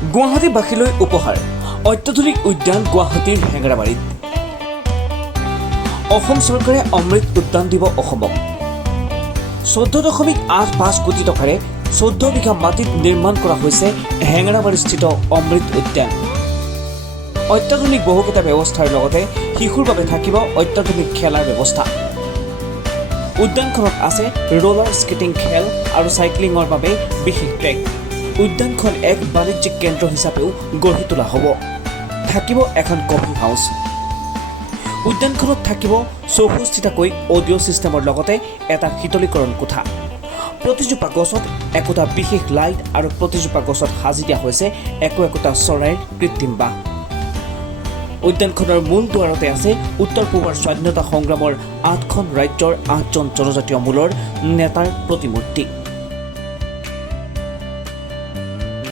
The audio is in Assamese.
গুৱাহাটীবাসীলৈ উপহাৰ অত্যাধুনিক উদ্যান গুৱাহাটীৰ হেঙেৰাবাৰীত। অসম চৰকাৰে অমৃত উদ্যান দিব অসমক। 14.85 কোটি টকাৰে 14 বিঘা মাটিত নিৰ্মাণ কৰা হৈছে হেঙেৰাবাৰীস্থিত অমৃত উদ্যান। অত্যাধুনিক বহুকেইটা ব্যৱস্থাৰ লগতে শিশুৰ বাবে থাকিব অত্যাধুনিক খেলাৰ ব্যৱস্থা। উদ্যানখনত আছে ৰোলাৰ স্কেটিং খেল আৰু চাইক্লিঙৰ বাবে বিশেষ ট্ৰেক। উদ্যানখন এক বাণিজ্যিক কেন্দ্ৰ হিচাপেও গঢ়ি তোলা হ'ব। থাকিব এখন কফি হাউচ। উদ্যানখনত থাকিব 64টাকৈ অডিঅ' ছিষ্টেমৰ লগতে এটা শীতলীকৰণ কোঠা। প্ৰতিজোপা গছত একোটা বিশেষ লাইট আৰু প্ৰতিজোপা গছত সাজি দিয়া হৈছে একোটা চৰাইৰ কৃত্ৰিম বাঁহ। উদ্যানখনৰ মূল দুৱাৰতে আছে উত্তৰ পূবৰ স্বাধীনতা সংগ্ৰামৰ 8খন ৰাজ্যৰ 8জন জনজাতীয় মূলৰ নেতাৰ প্ৰতিমূৰ্তি।